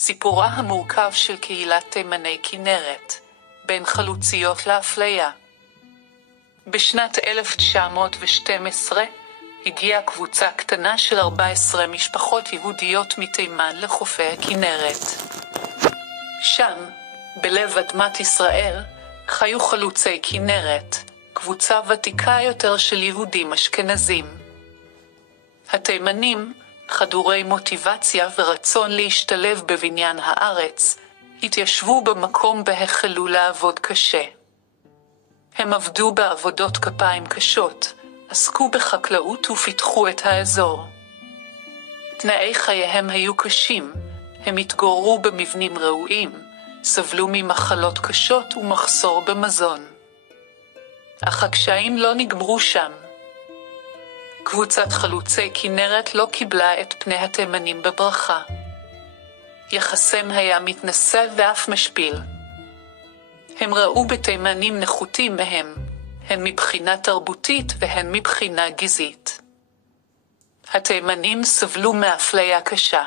סיפורה המורכב של קהילת תימני כנרת, בין חלוציות לאפליה. בשנת 1912 הגיעה קבוצה קטנה של 14 משפחות יהודיות מתימן לחופי הכנרת. שם, בלב אדמת ישראל, חיו חלוצי כנרת, קבוצה ותיקה יותר של יהודים אשכנזים. התימנים, חדורי מוטיבציה ורצון להשתלב בבניין הארץ, התיישבו במקום והחלו לעבוד קשה. הם עבדו בעבודות כפיים קשות, עסקו בחקלאות ופיתחו את האזור. תנאי חייהם היו קשים, הם התגוררו במבנים ראויים, סבלו ממחלות קשות ומחסור במזון. אך הקשיים לא נגמרו שם. קבוצת חלוצי כנרת לא קיבלה את פני התימנים בברכה. יחסם היה מתנשא ואף משפיל. הם ראו בתימנים נחותים מהם, הן מבחינה תרבותית והן מבחינה גזעית. התימנים סבלו מאפליה קשה.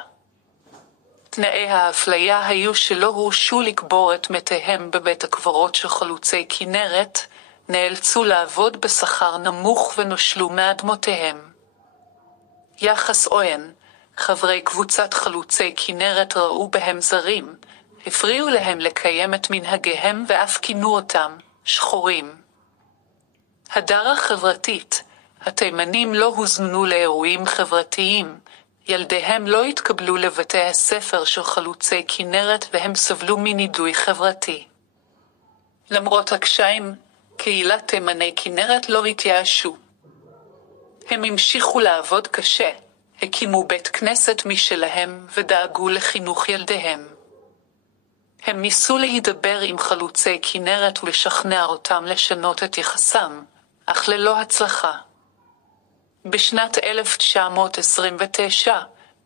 תנאי האפליה היו שלא הורשו לקבור את מתיהם בבית הקברות של חלוצי כנרת, נאלצו לעבוד בשכר נמוך ונושלו מאדמותיהם. יחס עוין, חברי קבוצת חלוצי כנרת ראו בהם זרים, הפריעו להם לקיים את מנהגיהם ואף כינו אותם שחורים. הדרה חברתית, התימנים לא הוזמנו לאירועים חברתיים, ילדיהם לא התקבלו לבתי הספר של חלוצי כנרת והם סבלו מנידוי חברתי. למרות הקשיים, קהילת תימני כנרת לא התייאשו. הם המשיכו לעבוד קשה, הקימו בית כנסת משלהם ודאגו לחינוך ילדיהם. הם ניסו להידבר עם חלוצי כנרת ולשכנע אותם לשנות את יחסם, אך ללא הצלחה. בשנת 1929,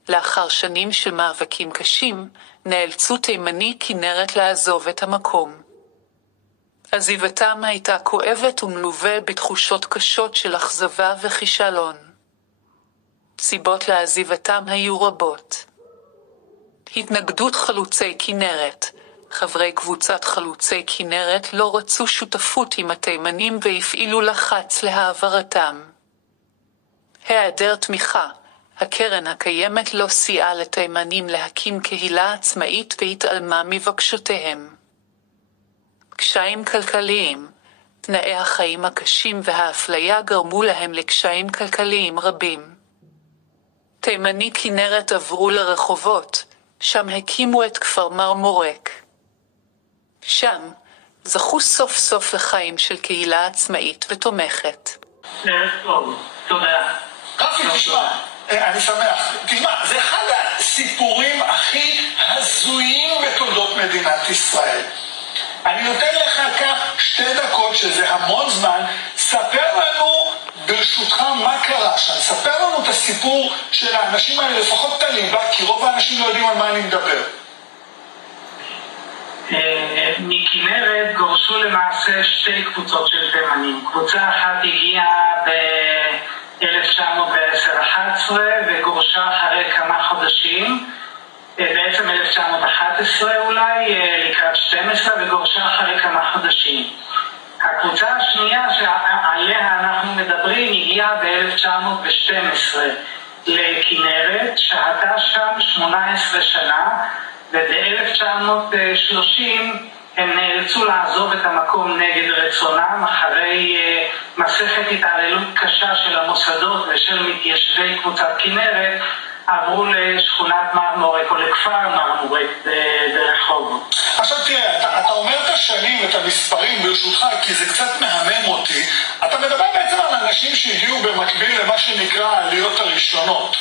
לאחר שנים של מאבקים קשים, נאלצו תימני כנרת לעזוב את המקום. עזיבתם הייתה כואבת ומלווה בתחושות קשות של אכזבה וכישלון. סיבות לעזיבתם היו רבות. התנגדות חלוצי כנרת, חברי קבוצת חלוצי כנרת לא רצו שותפות עם התימנים והפעילו לחץ להעברתם. היעדר תמיכה, הקרן הקיימת לא סייעה לתימנים להקים קהילה עצמאית והתעלמה מבקשותיהם. קשיים כלכליים, תנאי החיים הקשים והאפליה גרמו להם לקשיים כלכליים רבים. תימני כנרת עברו לרחובות, שם הקימו את כפר מרמורק. שם זכו סוף סוף לחיים של קהילה עצמאית ותומכת. תודה. רפי, תשמע, אני שמח. תשמע, זה אחד הסיפורים הכי הזויים בתולדות מדינת ישראל. אני נותן לך כך 2 דקות, שזה המון זמן, ספר לנו ברשותך מה קרה שם. ספר לנו את הסיפור של האנשים האלה, לפחות את הליבה, כי רוב האנשים לא יודעים על מה אני מדבר. מכנרת גורשו למעשה 2 קבוצות של תימנים. קבוצה אחת הגיעה ב-1910-11 וגורשה אחרי כמה חודשים, בעצם 1911 אולי, לקראת 12, וגורשה אחרי כמה חודשים. הקבוצה השנייה שעליה אנחנו מדברים הגיעה ב-1912 לכנרת, שהתה שם 18 שנה, וב-1930 הם נאלצו לעזוב את המקום נגד רצונם, אחרי מסכת התעללות קשה של המוסדות ושל מתיישבי קבוצת כנרת, עברו לשכונת מרמורק או לכפר מרמורק ברחובות. עכשיו תראה, אתה אומר את השנים ואת המספרים ברשותך, כי זה קצת מהמם אותי. אתה מדבר בעצם על אנשים שהגיעו במקביל למה שנקרא העליות הראשונות.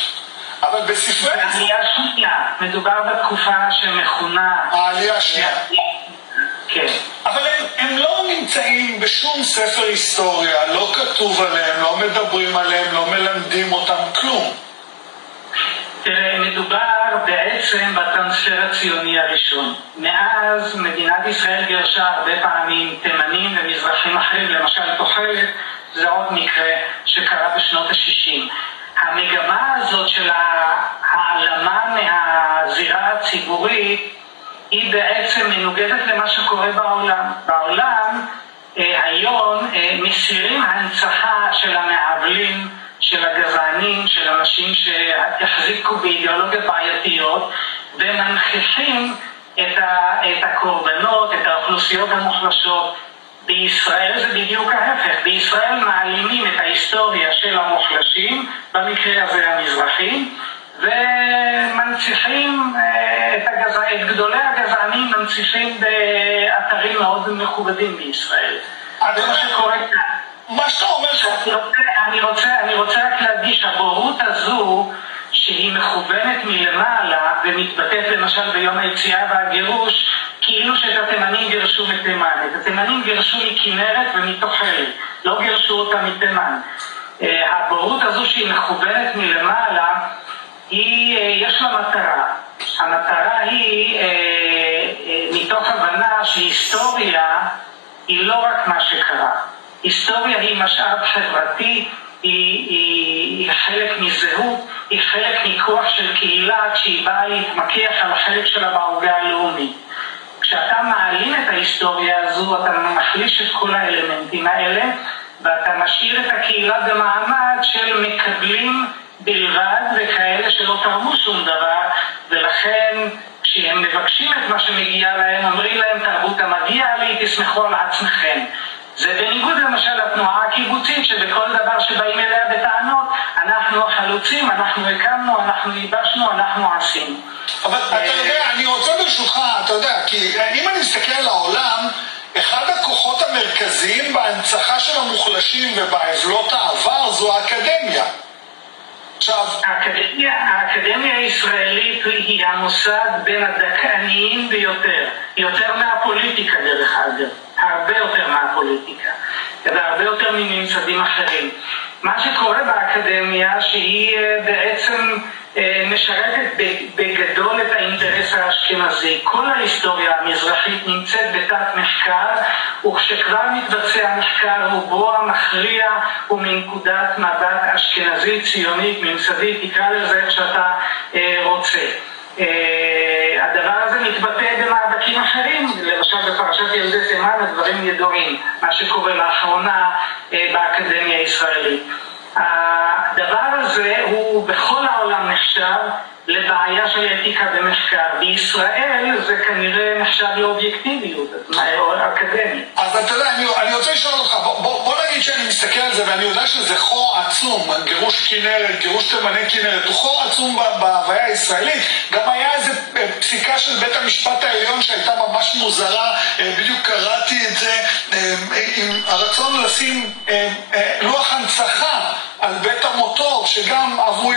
אבל בספרי... העלייה השנייה, מדובר בתקופה שמכונה... העלייה השנייה. כן. אבל הם לא נמצאים בשום ספר היסטוריה, לא כתוב עליהם, לא מדברים עליהם, לא מלמדים אותם, כלום. תראה, מדובר בעצם בטרנספר הציוני הראשון. מאז מדינת ישראל גרשה הרבה פעמים תימנים ומזרחים אחרים, למשל תוחלת, זה עוד מקרה שקרה בשנות ה-60. המגמה הזאת של העלמה מהזירה הציבורית היא בעצם מנוגדת למה שקורה בעולם. בעולם היום מסירים הנצחה של המעבלים, של הגזענים, של אנשים שהחזיקו באידיאולוגיות בעייתיות, ומנכיחים את הקורבנות, את האוכלוסיות המוחלשות. בישראל זה בדיוק ההפך. בישראל מעלימים את ההיסטוריה של המוחלשים, במקרה הזה המזרחים, ומנציחים את גדולי הגזענים, מנציחים באתרים מאוד מכובדים בישראל. זה מה שקורה כאן. מה שאתה אומר אני רוצה רק להדגיש, הבורות הזו שהיא מכוונת מלמעלה ומתבטאת למשל ביום היציאה והגירוש, כאילו שאת התימנים גירשו מתימן. את התימנים גירשו מכנרת ומתוחלת, לא גירשו אותה מתימן. הבורות הזו שהיא מכוונת מלמעלה, יש לה מטרה. המטרה היא מתוך הבנה שהיסטוריה היא לא רק מה שקרה. היסטוריה היא משאב חברתי, היא חלק מזהות, היא חלק מכוח של קהילה כשהיא באה להתמקח על החלק שלה בעוגה הלאומית. כשאתה מעלים את ההיסטוריה הזו, אתה מחליש את כל האלמנטים האלה, ואתה משאיר את הקהילה במעמד של מקבלים בלבד וכאלה שלא תרמו שום דבר, ולכן כשהם מבקשים את מה שמגיע להם, אומרים להם תרבות המגיע לי, תסמכו על עצמכם. זה בניגוד למשל לתנועה הקיבוצית, שבכל דבר שבאים אליה בטענות, אנחנו החלוצים, אנחנו הקמנו, אנחנו ייבשנו, אנחנו עשינו. אבל אתה יודע, אני רוצה ברשותך, אתה יודע, כי אם אני מסתכל על העולם, אחד הכוחות המרכזיים בהנצחה של המוחלשים ובעוולות העבר זו האקדמיה. האקדמיה הישראלית היא המוסד בין הדכאניים ביותר, יותר מהפוליטיקה דרך אגב, הרבה יותר מהפוליטיקה, והרבה יותר מממסדים אחרים. מה שקורה באקדמיה שהיא בעצם משרתת בגדול את האינטרס האשכנזי. כל ההיסטוריה המזרחית נמצאת בתת מחקר, וכשכבר מתבצע מחקר רובו המכריע הוא מנקודת מבט אשכנזית, ציונית, ממסדית, תקרא לזה איך שאתה רוצה. הדבר הזה מתבטא במאבקים אחרים, למשל בפרשת ילדי תימן הדברים ידועים, מה שקורה לאחרונה באקדמיה הישראלית. הדבר הזה הוא בכל העולם נחשב לבעיה של אתיקה במחקר. בישראל זה כנראה נחשב לאובייקטיביות אקדמית. אז אתה יודע, אני רוצה לשאול אותך, בוא נגיד שאני מסתכל על זה ואני יודע שזה חור עצום, גירוש כנרת, גירוש תימני כנרת, הוא חור עצום בהוויה הישראלית. גם היה איזו פסיקה של בית המשפט העליון שהייתה ממש מוזרה, בדיוק קראתי את זה, עם הרצון לשים לוח הנצחה על בית המוטור, שגם עברו...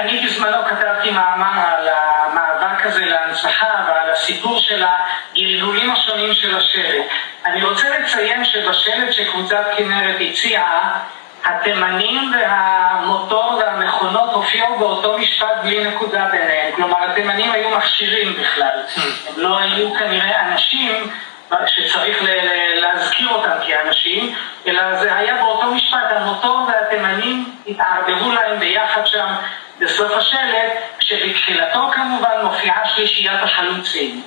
אני בזמנו כתבתי מאמר על המאבק הזה להנצחה ועל הסיפור של הגלגולים השונים של השלט. אני רוצה לציין שבשלט שקבוצת כנרת הציעה, התימנים והמוטור והמכונות הופיעו באותו משפט בלי נקודה ביניהם. כלומר, התימנים היו מכשירים בכלל. הם לא היו כנראה אנשים שצריך להזכיר אותם כאנשים, אלא זה היה באותו משפט, המוטור והתימנים התערבבו להם ביחד שם בסוף השלט, כשבתחילתו כמובן מופיעה שלישיית החלוצים.